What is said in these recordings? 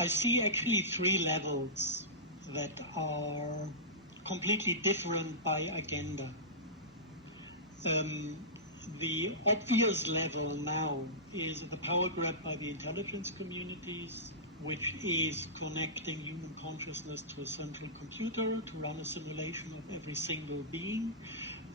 I see actually three levels that are completely different by agenda. The obvious level now is the power grab by the intelligence communities, which is connecting human consciousness to a central computer to run a simulation of every single being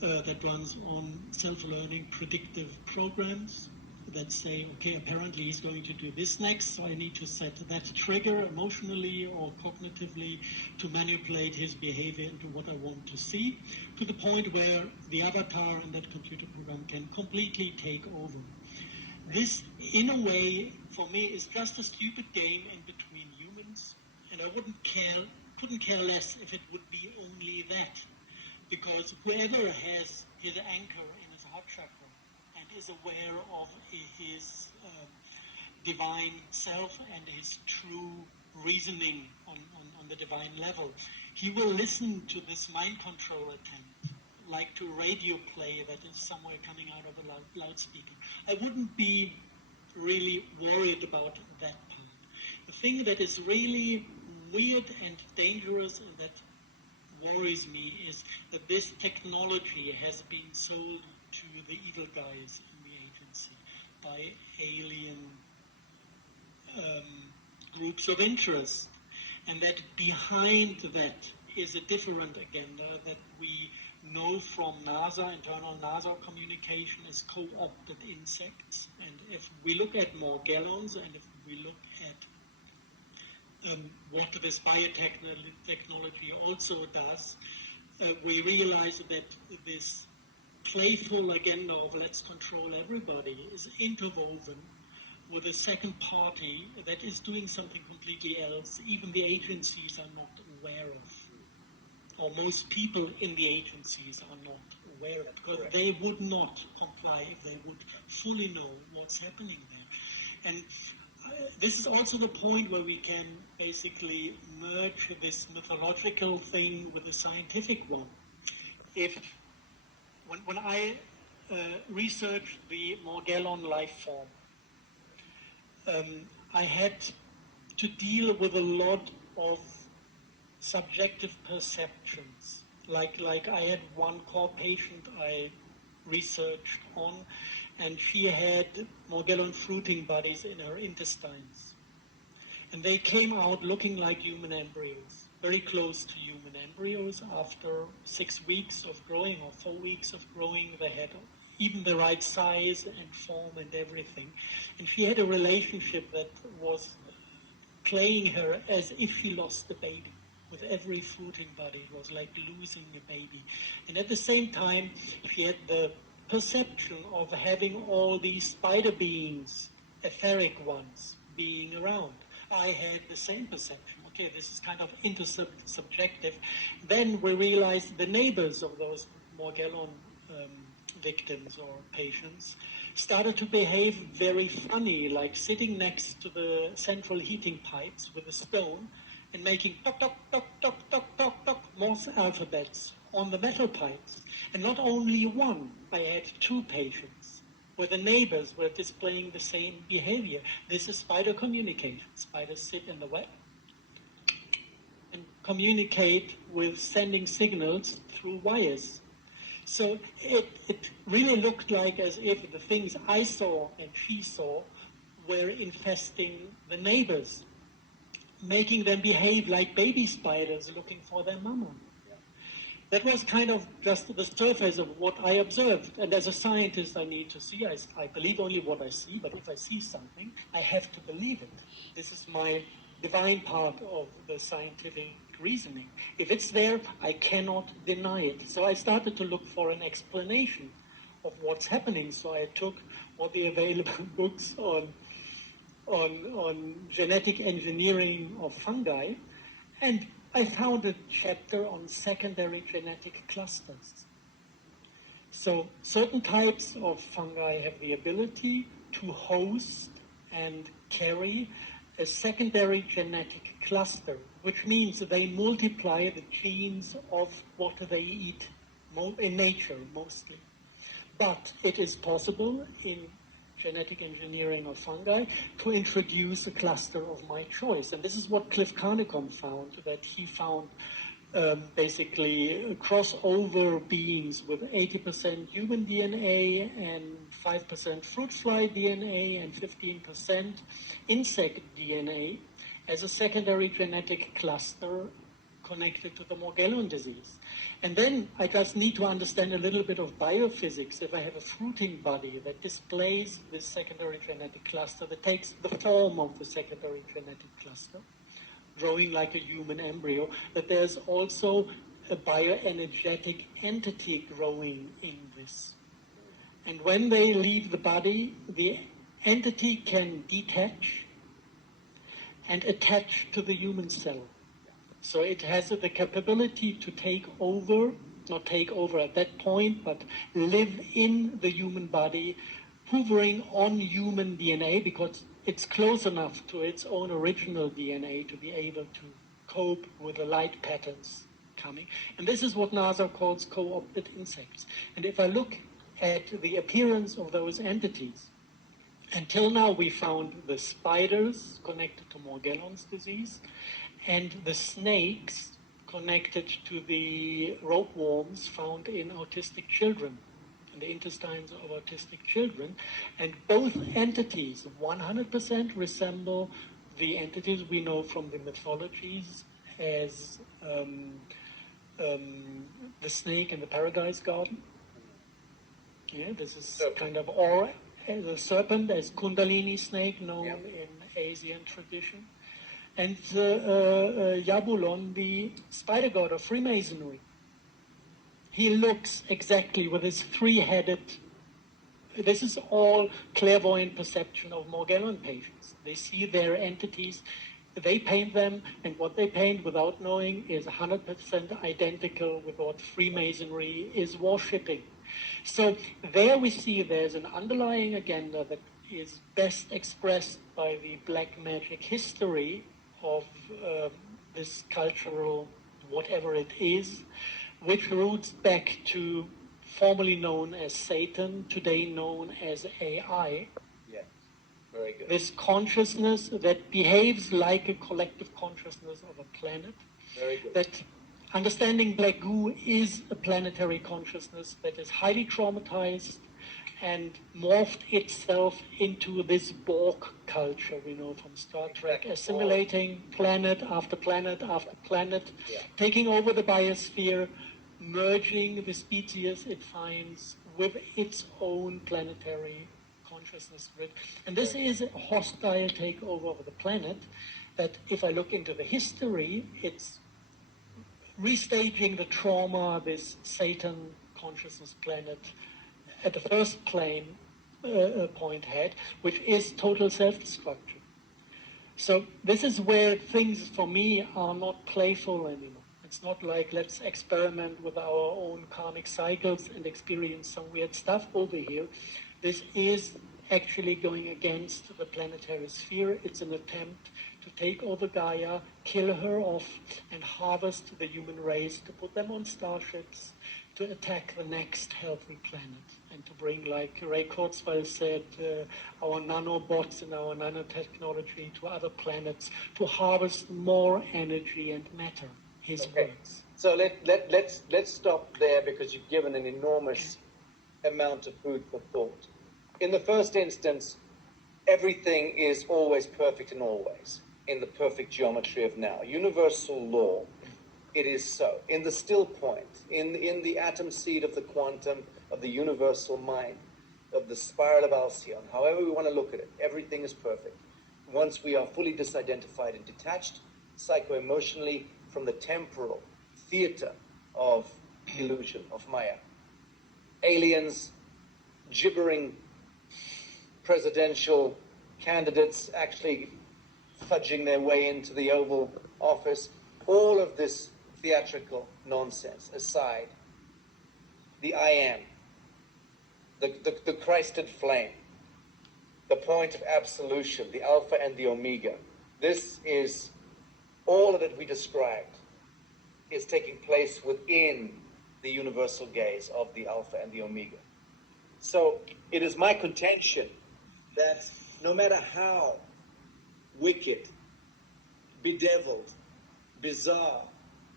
that runs on self-learning predictive programs that say, okay, apparently he's going to do this next, so I need to set that trigger emotionally or cognitively to manipulate his behavior into what I want to see, to the point where the avatar in that computer program can completely take over. This, in a way, for me, is just a stupid game in between humans, and I couldn't care less if it would be only that, because whoever has his anchor in his heart chakra and is aware of his divine self and his true reasoning on the divine level, he will listen to this mind control attempt, like to radio play that is somewhere coming out of a loudspeaker. I wouldn't be really worried about that part. The thing that is really weird and dangerous and that worries me is that this technology has been sold to the evil guys in the agency by alien groups of interest, and that behind that is a different agenda that we know from NASA, internal NASA communication, is co-opted insects. And if we look at Morgellons and if we look at what this biotechnology also does, we realize that this playful agenda of let's control everybody is interwoven with a second party that is doing something completely else even the agencies are not aware of, or most people in the agencies are not aware of, because they would not comply if they would fully know what's happening there. And this is also the point where we can basically merge this mythological thing with the scientific one. When I researched the Morgellon life form, I had to deal with a lot of subjective perceptions. Like I had one core patient I researched on, and she had Morgellon fruiting bodies in her intestines. And they came out looking like human embryos, very close to human embryos. After 6 weeks of growing or 4 weeks of growing, they had even the right size and form and everything. And she had a relationship that was playing her as if she lost the baby. With every fruiting body, it was like losing a baby. And at the same time, she had the perception of having all these spider beings, etheric ones, being around. I had the same perception. Okay, this is kind of intersubjective. Then we realized the neighbors of those Morgellon victims or patients started to behave very funny, like sitting next to the central heating pipes with a stone and making tock, tock, tock, tock, tock, tock, tock, Morse alphabets on the metal pipes. And not only one, I had 2 patients where the neighbors were displaying the same behavior. This is spider communication. Spiders sit in the web and communicate with sending signals through wires. So it really looked like as if the things I saw and she saw were infesting the neighbors, making them behave like baby spiders looking for their mama. That was kind of just the surface of what I observed. And as a scientist, I need to see. I believe only what I see, but if I see something, I have to believe it. This is my divine part of the scientific reasoning. If it's there, I cannot deny it. So I started to look for an explanation of what's happening. So I took all the available books on genetic engineering of fungi, and I found a chapter on secondary genetic clusters. So certain types of fungi have the ability to host and carry a secondary genetic cluster, which means they multiply the genes of what they eat in nature mostly. But it is possible in genetic engineering of fungi to introduce a cluster of my choice. And this is what Cliff Carnicom found, that he found basically crossover beings with 80% human DNA and 5% fruit fly DNA and 15% insect DNA as a secondary genetic cluster connected to the Morgellon disease. And then I just need to understand a little bit of biophysics. If I have a fruiting body that displays this secondary genetic cluster, that takes the form of the secondary genetic cluster, growing like a human embryo, that there's also a bioenergetic entity growing in this. And when they leave the body, the entity can detach and attach to the human cell. So it has the capability to take over, not take over at that point, but live in the human body, hovering on human DNA because it's close enough to its own original DNA to be able to cope with the light patterns coming. And this is what NASA calls co-opted insects. And if I look at the appearance of those entities, until now we found the spiders connected to Morgellons disease, and the snakes connected to the ropeworms found in autistic children, in the intestines of autistic children. And both entities 100% resemble the entities we know from the mythologies as the snake in the Paradise Garden. Yeah, this is kind of, or the serpent as Kundalini snake known in Asian tradition. And Jabulon, the spider god of Freemasonry. He looks exactly with his three-headed, this is all clairvoyant perception of Morgellon patients. They see their entities, they paint them, and what they paint without knowing is 100% identical with what Freemasonry is worshipping. So there we see there's an underlying agenda that is best expressed by the black magic history of this cultural whatever it is, which roots back to formerly known as Satan, today known as AI. Yes, very good. This consciousness that behaves like a collective consciousness of a planet. Very good. That understanding black goo is a planetary consciousness that is highly traumatized and morphed itself into this Borg culture we know from Star Trek, assimilating planet after planet after planet, taking over the biosphere, merging the species it finds with its own planetary consciousness grid. And this is a hostile takeover of the planet that, if I look into the history, it's restaging the trauma this Satan consciousness planet at the first point had, which is total self-destruction. So this is where things for me are not playful anymore. It's not like let's experiment with our own karmic cycles and experience some weird stuff over here. This is actually going against the planetary sphere. It's an attempt to take over Gaia, kill her off, and harvest the human race, to put them on starships, to attack the next healthy planet, and to bring, like Ray Kurzweil said, our nanobots and our nanotechnology to other planets, to harvest more energy and matter, his words. So let's stop there, because you've given an enormous amount of food for thought. In the first instance, everything is always perfect in all ways, in the perfect geometry of now. Universal law, it is so. In the still point, in the atom seed of the quantum, of the universal mind, of the spiral of Alcyon, however we want to look at it, everything is perfect. Once we are fully disidentified and detached, psycho-emotionally, from the temporal theater of illusion, of Maya. Aliens, gibbering presidential candidates actually fudging their way into the Oval Office, all of this theatrical nonsense aside, the I am, the Christed flame, the point of absolution, the Alpha and the Omega. This is all that we described is taking place within the universal gaze of the Alpha and the Omega. So it is my contention that no matter how wicked, bedeviled, bizarre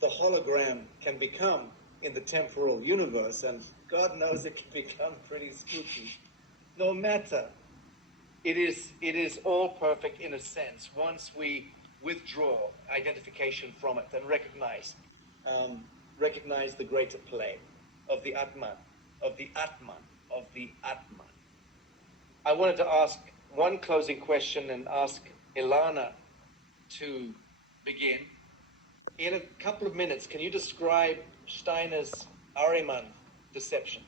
the hologram can become in the temporal universe, and God knows it can become pretty spooky, no matter, it is all perfect in a sense once we withdraw identification from it and recognize the greater play of the Atman, of the Atman, of the Atman. I wanted to ask one closing question and ask Ilana to begin. In a couple of minutes, can you describe Steiner's Ahriman deception?